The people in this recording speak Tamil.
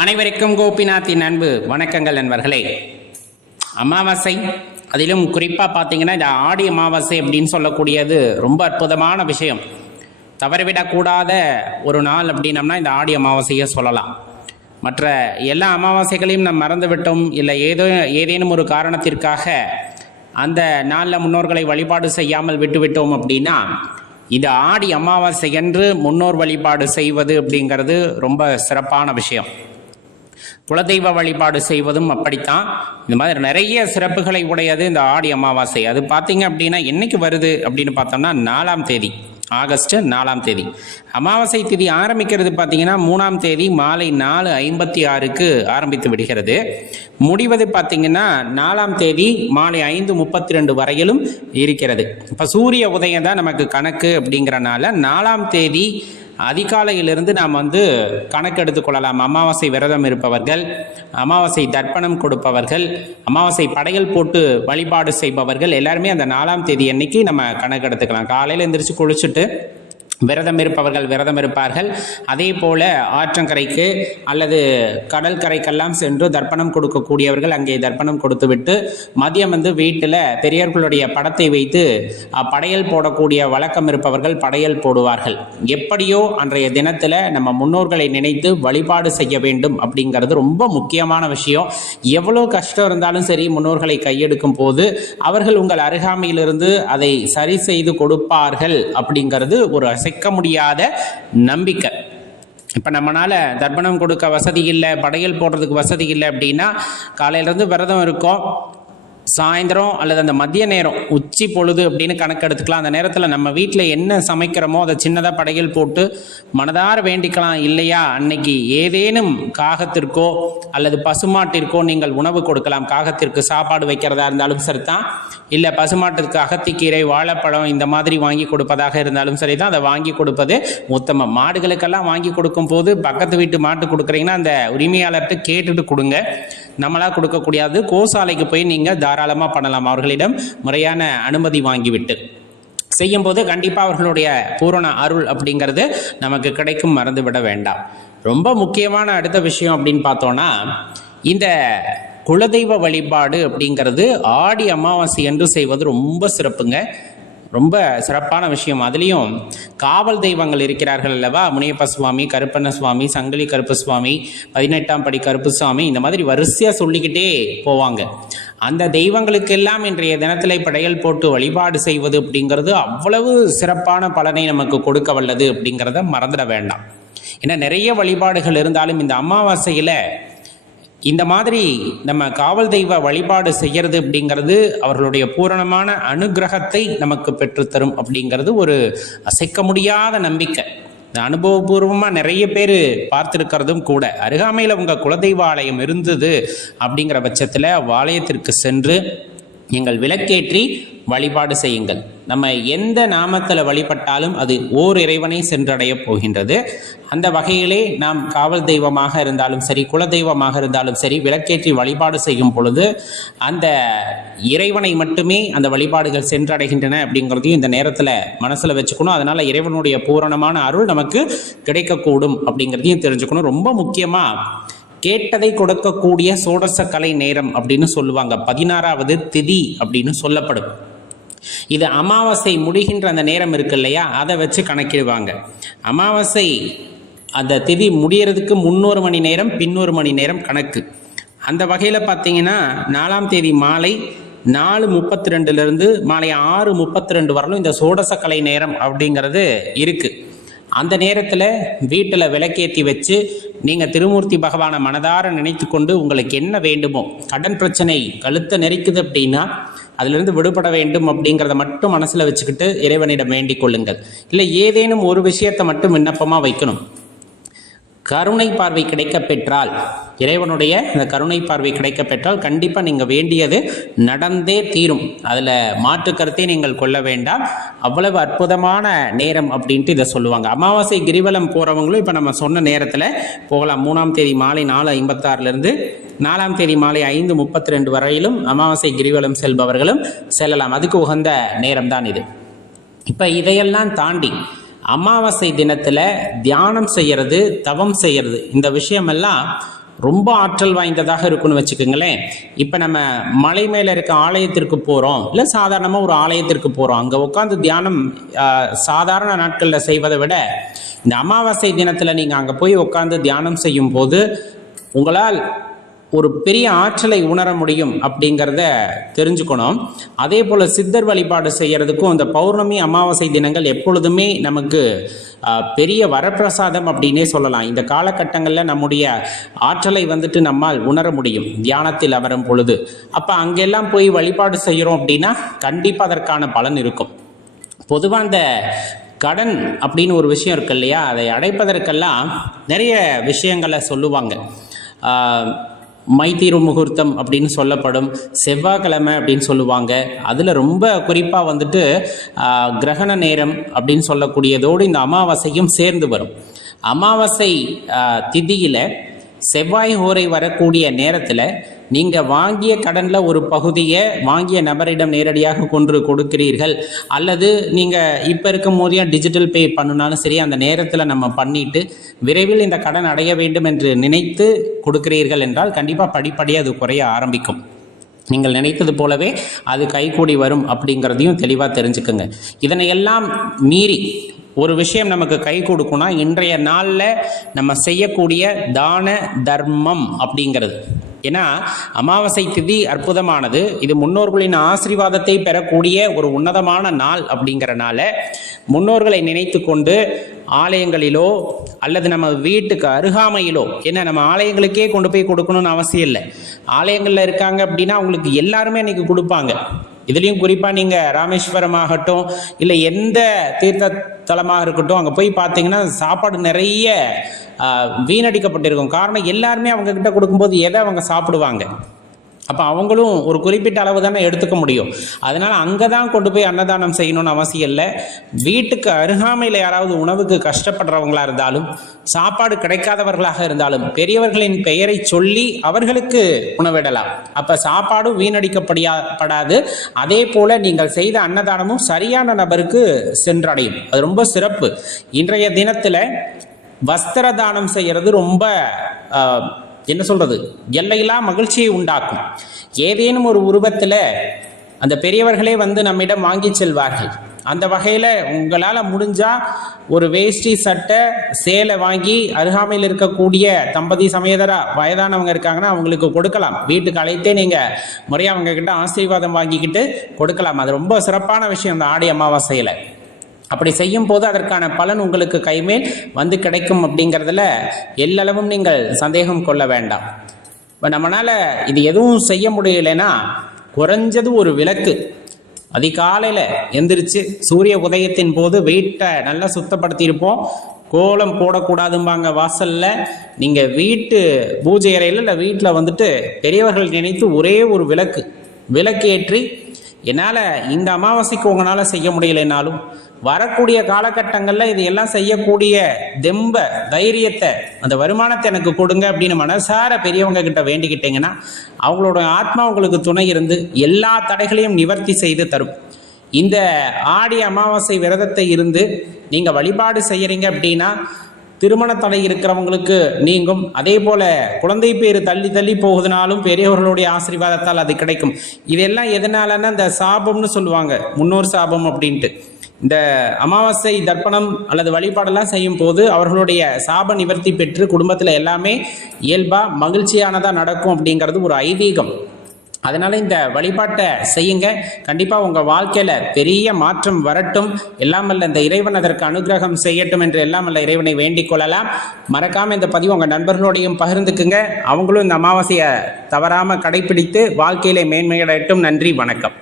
அனைவருக்கும் கோபிநாத்தின் அன்பு வணக்கங்கள் நண்பர்களே. அமாவாசை அதிலும் குறிப்பாக பார்த்தீங்கன்னா இந்த ஆடி அமாவாசை அப்படின்னு சொல்லக்கூடியது ரொம்ப அற்புதமான விஷயம். தவறவிடக்கூடாத ஒரு நாள் அப்படின்னம்னா இந்த ஆடி அமாவாசையை சொல்லலாம். மற்ற எல்லா அமாவாசைகளையும் நாம் மறந்துவிட்டோம் இல்லை ஏதோ ஏதேனும் ஒரு காரணத்திற்காக அந்த நாளில் முன்னோர்களை வழிபாடு செய்யாமல் விட்டுவிட்டோம் அப்படின்னா இது ஆடி அமாவாசை என்று முன்னோர் வழிபாடு செய்வது அப்படிங்கிறது ரொம்ப சிறப்பான விஷயம். குலதெய்வ வழிபாடு செய்வதும் அப்படித்தான். இந்த மாதிரி நிறைய சிறப்புகளை உடையது இந்த ஆடி அமாவாசை. அது பார்த்தீங்க அப்படின்னா என்னைக்கு வருது அப்படின்னு பார்த்தோம்னா நாலாம் தேதி ஆகஸ்ட் நாலாம் தேதி. அமாவாசை திதி ஆரம்பிக்கிறது பார்த்தீங்கன்னா மூணாம் தேதி மாலை நாலு ஐம்பத்தி ஆறுக்கு ஆரம்பித்து விடுகிறது. முடிவது பார்த்தீங்கன்னா நாலாம் தேதி மாலை ஐந்து முப்பத்தி ரெண்டு வரையிலும் இருக்கிறது. இப்போ சூரிய உதயம் தான் நமக்கு கணக்கு அப்படிங்கிறனால நாலாம் தேதி அதிகாலையிலிருந்து நாம் வந்து கணக்கெடுத்து கொள்ளலாம். அமாவாசை விரதம் இருப்பவர்கள் அமாவாசை தர்ப்பணம் கொடுப்பவர்கள் அமாவாசை படையல் போட்டு வழிபாடு செய்பவர்கள் எல்லாருமே அந்த நாலாம் தேதி அன்னைக்கு நம்ம கணக்கெடுத்துக்கலாம். காலையில் எந்திரிச்சு குளிச்சுட்டு விரதம் இருப்பவர்கள் விரதம் இருப்பார்கள். அதே போல ஆற்றங்கரைக்கு அல்லது கடற்கரைக்கெல்லாம் சென்று தர்ப்பணம் கொடுக்கக்கூடியவர்கள் அங்கே தர்ப்பணம் கொடுத்துவிட்டு மதியம் வந்து வீட்டில் பெரியவர்களுடைய படத்தை வைத்து படையல் போடக்கூடிய வழக்கம் இருப்பவர்கள் படையல் போடுவார்கள். எப்படியோ அன்றைய தினத்தில் நம்ம முன்னோர்களை நினைத்து வழிபாடு செய்ய வேண்டும் அப்படிங்கிறது ரொம்ப முக்கியமான விஷயம். எவ்வளோ கஷ்டம் இருந்தாலும் சரி முன்னோர்களை கையெடுக்கும் போது அவர்கள் உங்கள் அருகாமையிலிருந்து அதை சரி செய்து கொடுப்பார்கள் அப்படிங்கிறது ஒரு அசை அசைக்க முடியாத நம்பிக்கை. இப்போ நம்மளால் தர்ப்பணம் கொடுக்க வசதி இல்லை படையல் போடுறதுக்கு வசதி இல்லை அப்படின்னா காலையிலேருந்து விரதம் இருக்கும். சாயந்தரம் அல்லது அந்த மதிய நேரம் உச்சி பொழுது அப்படின்னு கணக்கெடுத்துக்கலாம் அந்த நேரத்தில் நம்ம வீட்டில் என்ன சமைக்கிறோமோ அதை சின்னதாக படையல் போட்டு மனதார வேண்டிக்கலாம் இல்லையா? அன்னைக்கு ஏதேனும் காகத்திற்கோ அல்லது பசுமாட்டிற்கோ நீங்கள் உணவு கொடுக்கலாம். காகத்திற்கு சாப்பாடு வைக்கிறதா இருந்தாலும் சரி தான் இல்லை பசுமாட்டிற்கு அகத்திக்கீரை வாழைப்பழம் இந்த மாதிரி வாங்கி கொடுப்பதாக இருந்தாலும் சரி தான் அதை வாங்கி கொடுப்பது உத்தம மாடுகளுக்கெல்லாம் வாங்கி கொடுக்கும் போது பக்கத்து வீட்டு மாட்டு கொடுக்குறீங்கன்னா அந்த உரிமையாளர்கிட்ட கேட்டுட்டு கொடுங்க. நம்மளாக கொடுக்கக்கூடியது கோசாலைக்கு போய் நீங்கள் தாராளமாக பண்ணலாம். அவர்களிடம் முறையான அனுமதி வாங்கிவிட்டு. செய்யும்போது கண்டிப்பாக அவர்களுடைய பூரண அருள் அப்படிங்கிறது நமக்கு கிடைக்கும் மறந்து விட வேண்டாம். ரொம்ப முக்கியமான அடுத்த விஷயம் அப்படின்னு பார்த்தோன்னா இந்த குலதெய்வ வழிபாடு அப்படிங்கிறது ஆடி அமாவாசை என்று செய்வது ரொம்ப சிறப்புங்க. ரொம்ப சிறப்பான விஷயம். அதுலேயும் காவல் தெய்வங்கள் இருக்கிறார்கள் அல்லவா? முனியப்ப சுவாமி கருப்பண்ண சுவாமி சங்கிலி கருப்பு சுவாமி பதினெட்டாம் படி கருப்பு சுவாமி இந்த மாதிரி வரிசையாக சொல்லிக்கிட்டே போவாங்க. அந்த தெய்வங்களுக்கெல்லாம் இன்றைய தினத்தில் படையல் போட்டு வழிபாடு செய்வது அப்படிங்கிறது அவ்வளவு சிறப்பான பலனை நமக்கு கொடுக்க வல்லது அப்படிங்கிறத மறந்துட வேண்டாம். ஏன்னா நிறைய வழிபாடுகள் இருந்தாலும் இந்த அமாவாசையில் இந்த மாதிரி நம்ம காவல் தெய்வ வழிபாடு செய்யறது அப்படிங்கிறது அவர்களுடைய பூரணமான அனுகிரகத்தை நமக்கு பெற்றுத்தரும் அப்படிங்கிறது ஒரு அசைக்க முடியாத நம்பிக்கை. அனுபவபூர்வமாக நிறைய பேர் பார்த்துருக்கிறதும் கூட. அருகாமையில் உங்கள் குலதெய்வ ஆலயம் இருந்தது அப்படிங்கிற பட்சத்தில் ஆலயத்திற்கு சென்று நீங்கள் விளக்கேற்றி வழிபாடு செய்யுங்கள். நம்ம எந்த நாமத்தில் வழிபட்டாலும் அது ஓர் இறைவனை சென்றடையப் போகின்றது. அந்த வகையிலே நாம் காவல் தெய்வமாக இருந்தாலும் சரி குல தெய்வமாக இருந்தாலும் சரி விளக்கேற்றி வழிபாடு செய்யும் பொழுது அந்த இறைவனை மட்டுமே அந்த வழிபாடுகள் சென்றடைகின்றன அப்படிங்கிறதையும் இந்த நேரத்தில் மனசில் வச்சுக்கணும். அதனால் இறைவனுடைய பூரணமான அருள் நமக்கு கிடைக்கக்கூடும் அப்படிங்கிறதையும் தெரிஞ்சுக்கணும். ரொம்ப முக்கியமாக கேட்டதை கொடுக்கக்கூடிய சோடச கலை நேரம் அப்படின்னு சொல்லுவாங்க. பதினாறாவது திதி அப்படின்னு சொல்லப்படும். இது அமாவாசை முடிகின்ற அந்த நேரம் இருக்கு இல்லையா? அதை வச்சு கணக்கிடுவாங்க. அமாவாசை அந்த திதி முடியறதுக்கு முன்னொரு மணி நேரம் பின்னொரு மணி நேரம் கணக்கு. அந்த வகையில் பார்த்தீங்கன்னா நாலாம் தேதி மாலை நாலு முப்பத்தி ரெண்டுலேருந்து மாலை ஆறு முப்பத்தி ரெண்டு வரலும் இந்த சோடசக்கலை கலை நேரம் அப்படிங்கிறது இருக்குது அந்த நேரத்தில் வீட்டில் விளக்கேற்றி வச்சு நீங்கள் திருமூர்த்தி பகவானை மனதார நினைத்து கொண்டு உங்களுக்கு என்ன வேண்டுமோ கடன் பிரச்சனை கழுத்தை நெரிக்குது அப்படின்னா அதிலிருந்து விடுபட வேண்டும் அப்படிங்கிறத மட்டும் மனசில் வச்சுக்கிட்டு இறைவனிடம் வேண்டிக் கொள்ளுங்கள். இல்லை ஏதேனும் ஒரு விஷயத்தை மட்டும் விண்ணப்பமாக வைக்கணும். கருணை பார்வை கிடைக்க பெற்றால் இறைவனுடைய இந்த கருணை பார்வை கிடைக்க பெற்றால் கண்டிப்பாக நீங்கள் வேண்டியது நடந்தே தீரும். அதில் மாற்று கருத்தை நீங்கள் கொள்ள வேண்டாம். அவ்வளவு அற்புதமான நேரம் அப்படின்ட்டு இதை சொல்லுவாங்க. அமாவாசை கிரிவலம் போகிறவங்களும் இப்போ நம்ம சொன்ன நேரத்தில் போகலாம். மூணாம் தேதி மாலை நாலு ஐம்பத்தாறுலேருந்து நாலாம் தேதி மாலை ஐந்து முப்பத்தி ரெண்டு வரையிலும் அமாவாசை கிரிவலம் செல்பவர்களும் செல்லலாம். அதுக்கு உகந்த நேரம் தான் இது. இப்போ இதையெல்லாம் தாண்டி அமாவாசை தினத்தில் தியானம் செய்கிறது தவம் செய்கிறது இந்த விஷயமெல்லாம் ரொம்ப ஆற்றல் வாய்ந்ததாக இருக்குன்னு வச்சுக்கோங்களேன். இப்போ நம்ம மலை மேலே இருக்க ஆலயத்திற்கு போகிறோம் இல்லை சாதாரணமாக ஒரு ஆலயத்திற்கு போகிறோம் அங்கே உட்காந்து தியானம் சாதாரண நாட்களில் செய்வதை விட இந்த அமாவாசை தினத்தில் நீங்கள் அங்கே போய் உட்காந்து தியானம் செய்யும் போது உங்களால் ஒரு பெரிய ஆற்றலை உணர முடியும் அப்படிங்கிறத தெரிஞ்சுக்கணும். அதே போல் சித்தர் வழிபாடு செய்கிறதுக்கும் இந்த பௌர்ணமி அமாவாசை தினங்கள் எப்பொழுதுமே நமக்கு பெரிய வரப்பிரசாதம் அப்படின்னே சொல்லலாம். இந்த காலகட்டங்களில் நம்முடைய ஆற்றலை வந்துட்டு நம்மால் உணர முடியும் தியானத்தில் அமரும் பொழுது. அப்போ அங்கெல்லாம் போய் வழிபாடு செய்கிறோம் அப்படின்னா கண்டிப்பாக அதற்கான பலன் இருக்கும். பொதுவாக அந்த கடன் அப்படின்னு ஒரு விஷயம் இருக்கு இல்லையா? அதை அடைப்பதற்கெல்லாம் நிறைய விஷயங்களை சொல்லுவாங்க. மைத்திரு முகூர்த்தம் அப்படின்னு சொல்லப்படும். செவ்வாய்க்கிழமை அப்படின்னு சொல்லுவாங்க. அதில் ரொம்ப குறிப்பாக வந்துட்டு கிரகண நேரம் அப்படின்னு சொல்லக்கூடியதோடு இந்த அமாவாசையும் சேர்ந்து வரும். அமாவாசை திதியில் செவ்வாய் ஹோரை வரக்கூடிய நேரத்தில் நீங்கள் வாங்கிய கடனில் ஒரு பகுதியை வாங்கிய நபரிடம் நேரடியாக கொன்று கொடுக்கிறீர்கள். அல்லது நீங்கள் இப்போ இருக்கும் போதே டிஜிட்டல் பே பண்ணினாலும் சரி அந்த நேரத்தில் நம்ம பண்ணிட்டு விரைவில் இந்த கடன் அடைய வேண்டும் என்று நினைத்து கொடுக்கிறீர்கள் என்றால் கண்டிப்பாக படிப்படியாக அது குறைய ஆரம்பிக்கும். நீங்கள் நினைத்தது போலவே அது கைகூடி வரும் அப்படிங்கிறதையும் தெளிவாக தெரிஞ்சுக்குங்க. இதனை எல்லாம் மீறி ஒரு விஷயம் நமக்கு கை கொடுக்கும்னா இன்றைய நாளில் நம்ம செய்யக்கூடிய தான தர்மம் அப்படிங்கிறது. ஏன்னா அமாவாசை திதி அற்புதமானது. இது முன்னோர்களின் ஆசீர்வாதத்தை பெறக்கூடிய ஒரு உன்னதமான நாள் அப்படிங்கிறனால முன்னோர்களை நினைத்து கொண்டு ஆலயங்களிலோ அல்லது நம்ம வீட்டுக்கு அருகாமையிலோ ஏன்னா நம்ம ஆலயங்களுக்கே கொண்டு போய் கொடுக்கணும்னு அவசியம் இல்லை. ஆலயங்களில் இருக்காங்க அப்படின்னா அவங்களுக்கு எல்லாருமே அன்றைக்கி கொடுப்பாங்க. இதுலேயும் குறிப்பாக நீங்கள் ராமேஸ்வரம் ஆகட்டும் இல்லை எந்த தீர்த்த தலமாக இருக்கட்டும் அங்கே போய் பார்த்தீங்கன்னா சாப்பாடு நிறைய வீணடிக்கப்பட்டிருக்கும். காரணம் எல்லாருமே அவங்க கிட்ட கொடுக்கும்போது எதை அவங்க சாப்பிடுவாங்க? அப்போ அவங்களும் ஒரு குறிப்பிட்ட அளவு தானே எடுத்துக்க முடியும். அதனால் அங்கே தான் கொண்டு போய் அன்னதானம் செய்யணும்னு அவசியம் இல்லை. வீட்டுக்கு அருகாமையில் யாராவது உணவுக்கு கஷ்டப்படுறவங்களாக இருந்தாலும் சாப்பாடு கிடைக்காதவர்களாக இருந்தாலும் பெரியவர்களின் பெயரை சொல்லி அவர்களுக்கு உணவிடலாம். அப்போ சாப்பாடும் வீணடிக்கப்படியா படாது. அதே போல் நீங்கள் செய்த அன்னதானமும் சரியான நபருக்கு சென்றடையும். அது ரொம்ப சிறப்பு. இன்றைய தினத்தில் வஸ்திர தானம் செய்கிறது ரொம்ப என்ன சொல்றது? எல்லையில்லா மகிழ்ச்சியை உண்டாக்கும். ஏதேனும் ஒரு உருவத்தில் அந்த பெரியவர்களே வந்து நம்மிடம் வாங்கி செல்வார்கள். அந்த வகையில் உங்களால் முடிஞ்சால் ஒரு வேஷ்டி சட்டை சேலை வாங்கி அருகாமையில் இருக்கக்கூடிய தம்பதி சமயதரா வயதானவங்க இருக்காங்கன்னா அவங்களுக்கு கொடுக்கலாம். வீட்டுக்கு அழைத்தே நீங்கள் முறையாக அவங்கக்கிட்ட ஆசீர்வாதம் வாங்கிக்கிட்டு கொடுக்கலாம். அது ரொம்ப சிறப்பான விஷயம். அந்த ஆடி அமாவாசையில். அப்படி செய்யும் போது அதற்கான பலன் உங்களுக்கு கைமேல் வந்து கிடைக்கும் அப்படிங்கிறதுல எல்லளவும் நீங்கள் சந்தேகம் கொள்ள வேண்டாம். இப்போ நம்மளால் இது எதுவும் செய்ய முடியலைன்னா குறைஞ்சது ஒரு விளக்கு. அதிகாலையில் எந்திரிச்சு சூரிய உதயத்தின் போது வீட்டை நல்லா சுத்தப்படுத்தியிருப்போம். கோலம் போடக்கூடாதும்பாங்க வாசலில். நீங்கள் வீட்டு பூஜை அறையில் இல்லை வீட்டில் வந்துட்டு பெரியவர்கள் நினைத்து ஒரே ஒரு விளக்கு. விளக்கு ஏற்றி என்னால் இந்த அமாவாசைக்கு உங்களால் செய்ய முடியலைனாலும் வரக்கூடிய காலகட்டங்களில் இது எல்லாம் செய்யக்கூடிய தெம்ப தைரியத்தை அந்த வருமானத்தை எனக்கு கொடுங்க அப்படின்னு மனசார பெரியவங்க கிட்ட வேண்டிக்கிட்டீங்கன்னா அவங்களோட ஆத்மா உங்களுக்கு துணை இருந்து எல்லா தடைகளையும் நிவர்த்தி செய்து தரும். இந்த ஆடி அமாவாசை விரதத்தை இருந்து நீங்கள் வழிபாடு செய்கிறீங்க அப்படின்னா திருமண தடை இருக்கிறவங்களுக்கு நீங்கும். அதே போல குழந்தை பேர் தள்ளி தள்ளி போகுதுனாலும் பெரியவர்களுடைய ஆசீர்வாதத்தால் அது கிடைக்கும். இதெல்லாம் எதனாலன்னா இந்த சாபம்னு சொல்லுவாங்க. முன்னோர் சாபம் அப்படின்ட்டு. இந்த அமாவாசை தர்ப்பணம் அல்லது வழிபாடெல்லாம் செய்யும் போது அவர்களுடைய சாப நிவர்த்தி பெற்று குடும்பத்தில் எல்லாமே இயல்பாக மகிழ்ச்சியானதாக நடக்கும் அப்படிங்கிறது ஒரு ஐதீகம். அதனால் இந்த வழிபாட்டை செய்யுங்க. கண்டிப்பாக உங்கள் வாழ்க்கையில் பெரிய மாற்றம் வரட்டும். எல்லாம் அல்ல இந்த இறைவன் அதற்கு அனுகிரகம் செய்யட்டும் என்று எல்லாம் அல்ல இறைவனை வேண்டிக் கொள்ளலாம். மறக்காமல் இந்த பதிவு உங்கள் நண்பர்களோடையும் பகிர்ந்துக்குங்க. அவங்களும் இந்த அமாவாசையை தவறாமல் கடைபிடித்து வாழ்க்கையில மேன்மையடையட்டும். நன்றி வணக்கம்.